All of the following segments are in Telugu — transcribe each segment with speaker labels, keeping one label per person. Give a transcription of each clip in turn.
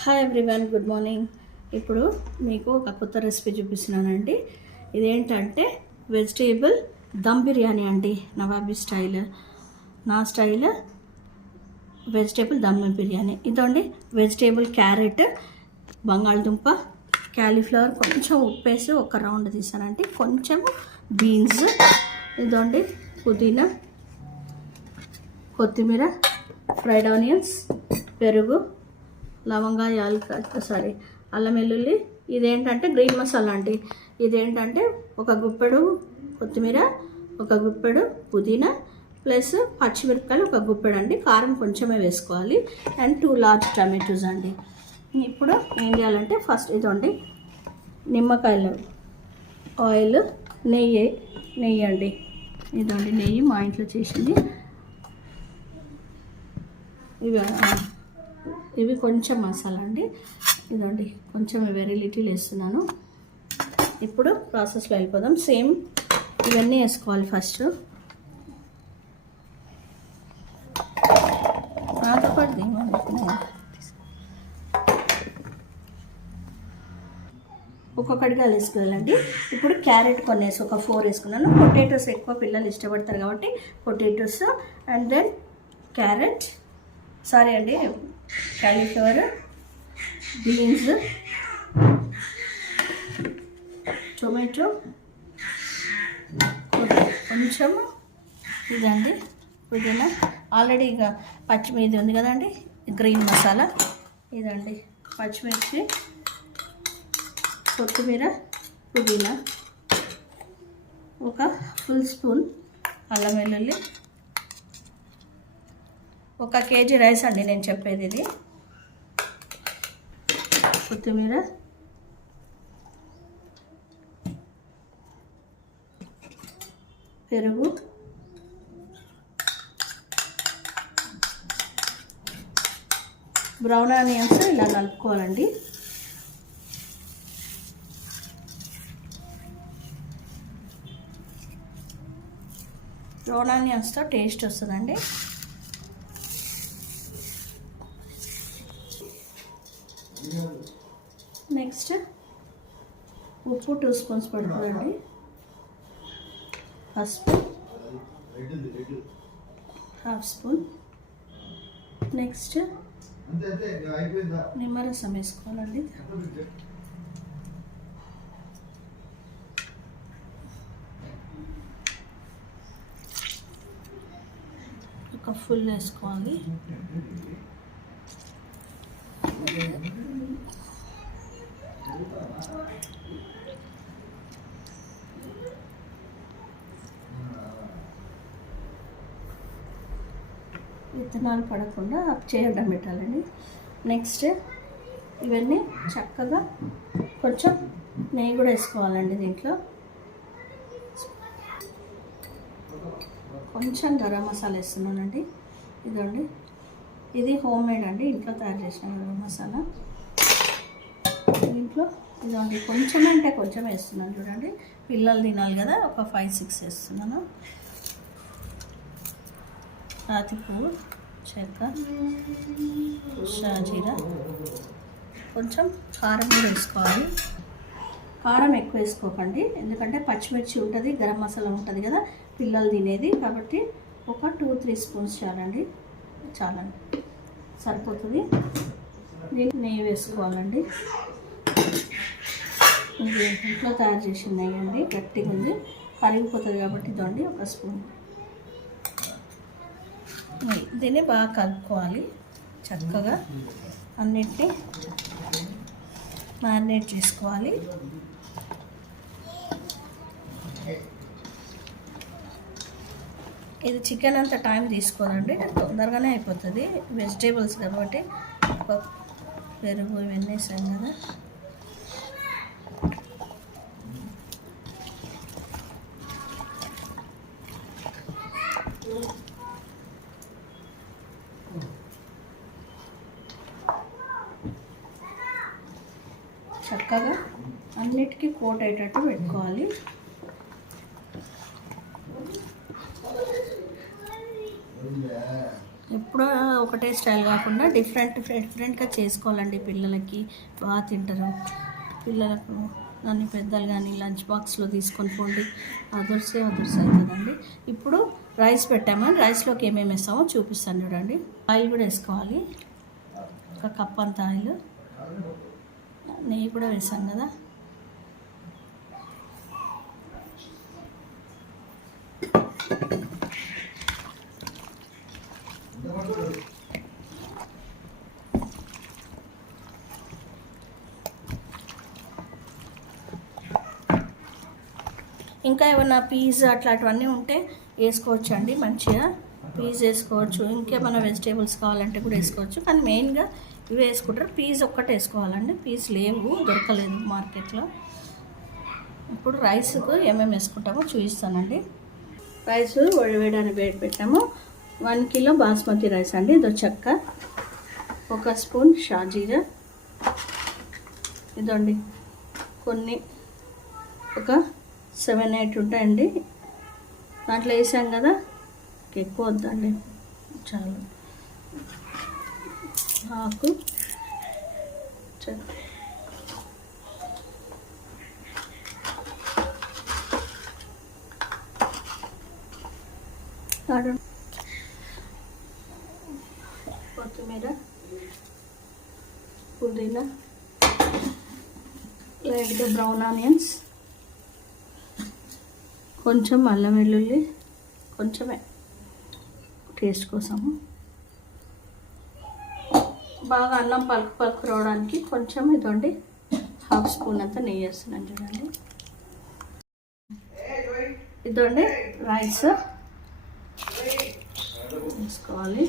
Speaker 1: హాయ్ ఎవ్రీవన్ గుడ్ మార్నింగ్ ఇప్పుడు మీకు ఒక కొత్త రెసిపీ చూపిస్తున్నానండి. ఇదేంటంటే వెజిటేబుల్ దమ్ బిర్యానీ అండి నవాబీ స్టైల్. నా స్టైల్ వెజిటేబుల్ దమ్ బిర్యానీ. ఇదండి వెజిటేబుల్ క్యారెట్ బంగాళదుంప క్యాలీఫ్లవర్ కొంచెం ఉప్పేసి ఒక రౌండ్ తీసానండి. కొంచెం బీన్స్ ఇదండి పుదీనా కొత్తిమీర ఫ్రైడ్ ఆనియన్స్ పెరుగు లవంగా యాలక సారీ అల్లం వెల్లుల్లి. ఇదేంటంటే గ్రీన్ మసాలా అండి. ఇదేంటంటే ఒక గుప్పెడు కొత్తిమీర ఒక గుప్పెడు పుదీనా ప్లస్ పచ్చిమిరపకాయలు ఒక గుప్పెడు అండి. కారం కొంచెమే వేసుకోవాలి. అండ్ టూ లార్జ్ టమాటోస్ అండి. ఇప్పుడు ఏం చేయాలంటే ఫస్ట్ ఇదండి నిమ్మకాయలు ఆయిల్ నెయ్యి నెయ్యి అండి. ఇదండి నెయ్యి మా ఇంట్లో చేసింది. ఇవి ఇవి కొంచెం మసాలా అండి. ఇదండి కొంచెం వెరీ లిటిల్ వేస్తున్నాను. ఇప్పుడు ప్రాసెస్లో వెళ్ళిపోదాం. సేమ్ ఇవన్నీ వేసుకోవాలి ఫస్ట్ నాతో పాటు ఒక్కొక్కటిగా వేసుకోవాలండి. ఇప్పుడు క్యారెట్ కొన్ని వేసి ఒక ఫోర్ వేసుకున్నాను. పొటాటోస్ ఎక్కువ పిల్లలు ఇష్టపడతారు కాబట్టి potatoes and then carrot sorry అండి కాలీఫ్లవర్ బీన్స్ టొమాటో కొంచెం ఇదండి పుదీనా. ఆల్రెడీ ఇక పచ్చిమిర్చి ఉంది కదండి గ్రీన్ మసాలా. ఇదండి పచ్చిమిర్చి కొత్తిమీర పుదీనా. ఒక ఫుల్ స్పూన్ అల్లం వెల్లుల్లి ఒక కేజీ రైస్ అండి నేను చెప్పేది ఇది. కొత్తిమీర. పెరుగు. బ్రౌన్ ఆనియన్స్ ఇలా కలుపుకోవాలండి. బ్రౌన్ ఆనియన్స్తో టేస్ట్ వస్తుందండి. నెక్స్ట్ ఉప్పు టూ స్పూన్స్ పడుతుందండి పసుపు హాఫ్ స్పూన్. నెక్స్ట్ నిమ్మరసం వేసుకోవాలండి. ఒక ఫుల్ వేసుకోవాలి. విత్తనాలు పడకుండా అప్ చేయడం పెట్టాలండి. నెక్స్ట్ ఇవన్నీ చక్కగా కొంచెం నెయ్యి కూడా వేసుకోవాలండి దీంట్లో. కొంచెం గరం మసాలా వేస్తున్నానండి. ఇదండి ఇది హోమ్ మేడ్ అండి. ఇంట్లో తయారు చేసిన గరం మసాలా. దీంట్లో ఇదండి కొంచెం అంటే కొంచెం వేస్తున్నాను చూడండి. పిల్లలు తినాలి కదా ఒక ఫైవ్ సిక్స్ వేస్తున్నాను. రాతి పువ్వు చెక్క షాజీరా. కొంచెం కారం కూడా వేసుకోవాలి. కారం ఎక్కువ వేసుకోకండి ఎందుకంటే పచ్చిమిర్చి ఉంటుంది గరం మసాలా ఉంటుంది కదా పిల్లలు తినేది. కాబట్టి ఒక టూ త్రీ స్పూన్స్ చాలండి. చాలండి. సరిపోతుంది. దీన్ని నెయ్యి వేసుకోవాలండి. ఇంట్లో తయారు చేసింది అయ్యండి గట్టిగా ఉంది. కరిగిపోతుంది కాబట్టి ఇదండి ఒక స్పూన్. దీన్ని బాగా కలుపుకోవాలి చక్కగా. అన్నిటినీ మ్యారినేట్ చేసుకోవాలి. ఇది చికెన్ అంత టైం తీసుకోదండి తొందరగానే అయిపోతుంది. వెజిటేబుల్స్ కాబట్టి పెరుగు ఇవన్నీ వేసాం కదా. చక్కగా అన్నిటికీ కోట్ అయ్యేటట్టు పెట్టుకోవాలి. ఎప్పుడో ఒకటే స్టైల్ కాకుండా డిఫరెంట్ డిఫరెంట్గా చేసుకోవాలండి పిల్లలకి. బాగా తింటారు. పిల్లలకు కానీ పెద్దలు కానీ లంచ్ బాక్స్లో తీసుకొని పోండి. అదర్సే అదర్స్ అవుతుందండి. ఇప్పుడు రైస్ పెట్టామని రైస్లోకి ఏమేమి వేస్తామో చూపిస్తాను చూడండి. ఆయిల్ కూడా వేసుకోవాలి. ఒక కప్ అంత ఆయిల్. నెయ్యి కూడా వేసాం కదా. ఇంకా ఏమన్నా పీజ్ అట్లాంటివన్నీ ఉంటే వేసుకోవచ్చు అండి మంచిగా. పీజ్ వేసుకోవచ్చు. ఇంకేమైనా వెజిటేబుల్స్ కావాలంటే కూడా వేసుకోవచ్చు. కానీ మెయిన్గా ఇవి వేసుకుంటారు. పీజ్ ఒక్కటే వేసుకోవాలండి. పీస్ లేవు దొరకలేదు మార్కెట్లో. ఇప్పుడు రైస్కు ఏమేమి వేసుకుంటామో చూపిస్తానండి. రైస్ వేయడానికి వేడి పెట్టాము. వన్ కిలో బాస్మతి రైస్ అండి. ఇదో చెక్క. ఒక స్పూన్ షాజీరా. ఇదండి. కొన్ని ఒక సెవెన్ ఎయిట్ ఉంటాయండి. దాంట్లో వేసాం కదా. ఎక్కువ వద్దండి. చాలు. ఆకు. కొత్తిమీర పుదీనా లైట్గా బ్రౌన్ ఆనియన్స్ కొంచెం అల్లం వెల్లుల్లి కొంచెమే. టేస్ట్ కోసము. బాగా అన్నం పలుకు పలుకు రావడానికి కొంచెం ఇదండి హాఫ్ స్పూన్ అంతా నెయ్యి వేస్తున్నాను చూడండి. ఇదండి రైస్. వేసుకోవాలి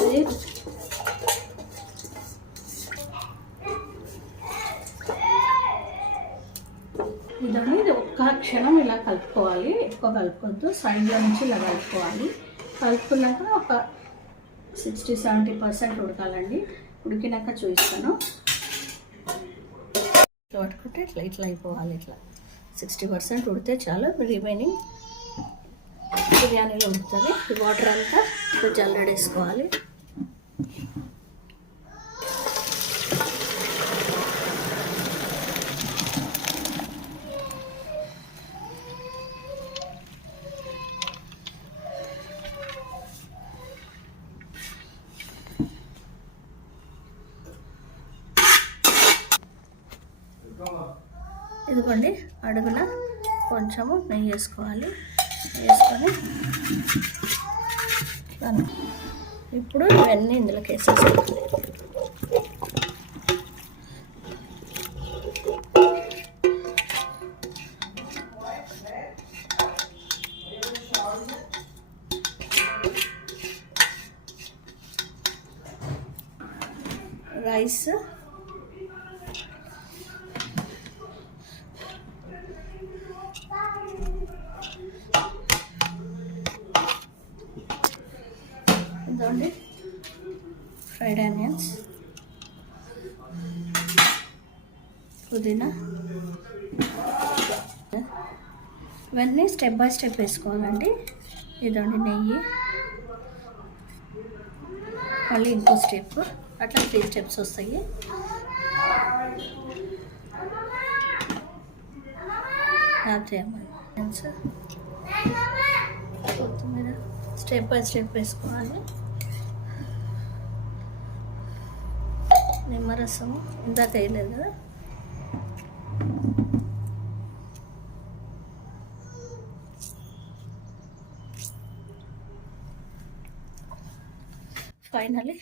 Speaker 1: ఇది ఇదండి ఇది ఒక్క క్షణం ఇలా కలుపుకోవాలి ఎక్కువ కలుపుకోవద్దు సైడ్లో నుంచి ఇలా కలుపుకోవాలి. కలుపుకున్నాక ఒక సిక్స్టీ సెవెంటీ పర్సెంట్ ఉడకాలండి. ఉడికినాక చూపిస్తాను. ఇట్లా పట్టుకుంటే ఇట్లా ఇట్లా అయిపోవాలి ఇట్లా. సిక్స్టీ పర్సెంట్ ఉడితే చాలు. రిమైనింగ్ బిర్యానీలో ఉడుకుతుంది. వాటర్ అంతా జల్లడేసుకోవాలి ఇదిగోండి అడుగున కొంచెము నెయ్యి వేసుకోవాలి. వేసుకొని ఇప్పుడు ఇవన్నీ ఇందులోకి వేసేసుకోవాలి. రైస్ ఇదండి ఫ్రైడ్ ఆనియన్స్ పుదీనా. ఇవన్నీ స్టెప్ బై స్టెప్ వేసుకోవాలండి. ఇదండి నెయ్యి. మళ్ళీ ఇంకో స్టెప్ అట్లా త్రీ స్టెప్స్ వస్తాయి. ఆనియన్స్ కొత్తిమీర. స్టెప్ బై స్టెప్ వేసుకోవాలి. నిమ్మరసము. ఇందాక వేయలేదు కదా. ఫైనలీ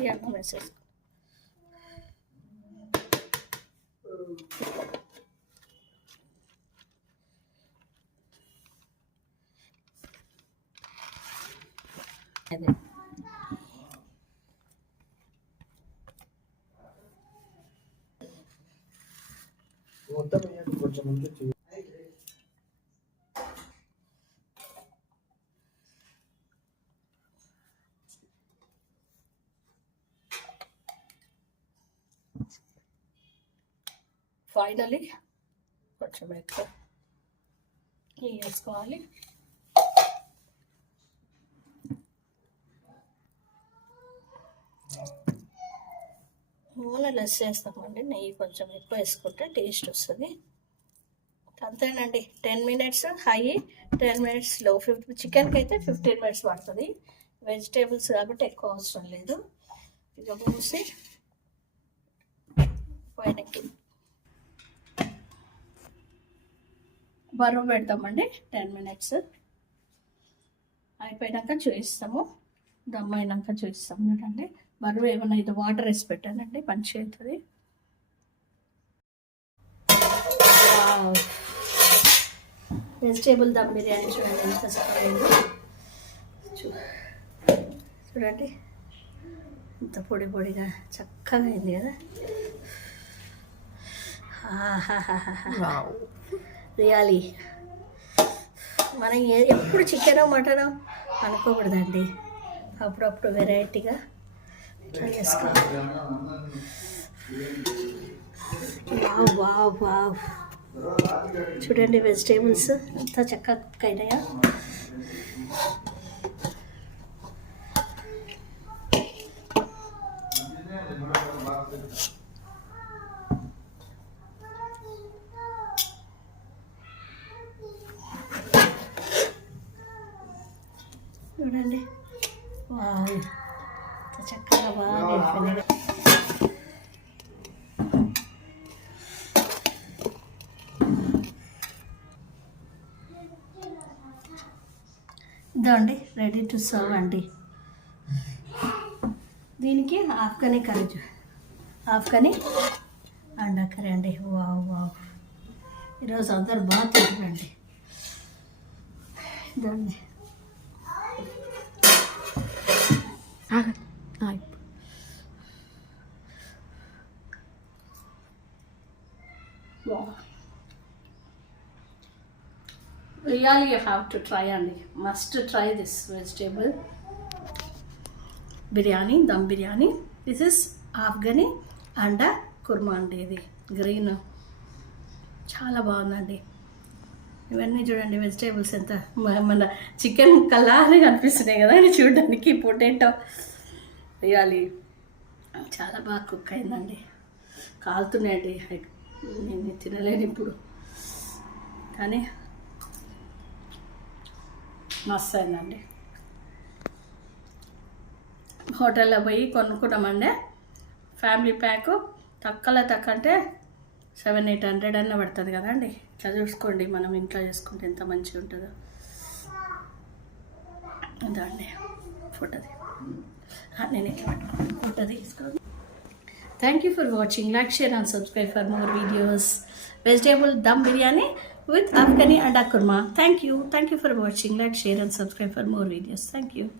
Speaker 1: ఈ అన్నం వేసేసుకో. అదే. ఫైనలీ కొంచెం ఎక్కువ వేసుకోవాలి నూనె లెస్ చేస్తామండి నెయ్యి కొంచెం ఎక్కువ వేసుకుంటే టేస్ట్ వస్తుంది. అంతేనండి. టెన్ మినిట్స్ హై టెన్ మినిట్స్లో. ఫిఫ్టీ చికెన్కి అయితే ఫిఫ్టీన్ మినిట్స్ పడుతుంది. వెజిటేబుల్స్ కాబట్టి ఎక్కువ అవసరం లేదు. ఇక మూసి పైనకి. బరువు పెడతామండి. Ten minutes. అయిపోయినాక చూపిస్తాము. దమ్ అయినాక చూపిస్తాము చూడండి. బరువు ఏమైనా ఇది వాటర్ వేసి పెట్టానండి మంచిగా అవుతుంది వెజిటేబుల్ దమ్ బిర్యానీ చూడండి ఎంత చక్కగా చూ చూడండి. ఇంత పొడి పొడిగా చక్కగా అయింది కదా. రియాలీ. మనం ఏ ఎప్పుడు చికెన్ మటన్ అనుకోకూడదండి. అప్పుడప్పుడు వెరైటీగా ఇట్లా చేసుకోవాలి. Wow wow wow. చూడండి వెజిటేబుల్స్ ఎంత చక్కగా కుక్ అయినాయా చూడండి. వావ్ చక్కగా బాగా ఇదండి రెడీ టు సర్వ్ అండి. దీనికి హాఫ్ కనీ కర్రీ కనీ అండా కర్రీ అండి. Wow wow. ఈరోజు అందరు బాగా తింటారండి ఇదండి. Wow. Really, you have to try అండి must try this vegetable biryani dum biryani this is Afghani and korma అండి ఇది గ్రీన్ చాలా బాగుందండి ఇవన్నీ చూడండి వెజిటేబుల్స్ ఎంత మ- మన చికెన్ కల్లానే కనిపిస్తున్నాయి కదా ఇది చూడడానికి పొటాటో వేయాలి చాలా బాగా కుక్ అయిందండి కాలుతున్నాయండి నేను తినలేను ఇప్పుడు కానీ మస్తు అయిందండి హోటల్లో పోయి కొనుక్కున్నామండి. ఫ్యామిలీ ప్యాకు తక్కువలో తక్కువ అంటే సెవెన్ ఎయిట్ హండ్రెడ్ అన్న పడుతుంది కదండి. ఇట్లా చూసుకోండి మనం ఇంట్లో చేసుకుంటే ఎంత మంచిగా ఉంటుందో. అదండి ఫోటోది. నేను ఇట్లా ఫోటో తీసుకోండి. Thank you for watching like share and subscribe for more videos vegetable dum biryani with Afghani and Akurma. Thank you. Thank you for watching. Like, share and subscribe for more videos. Thank you.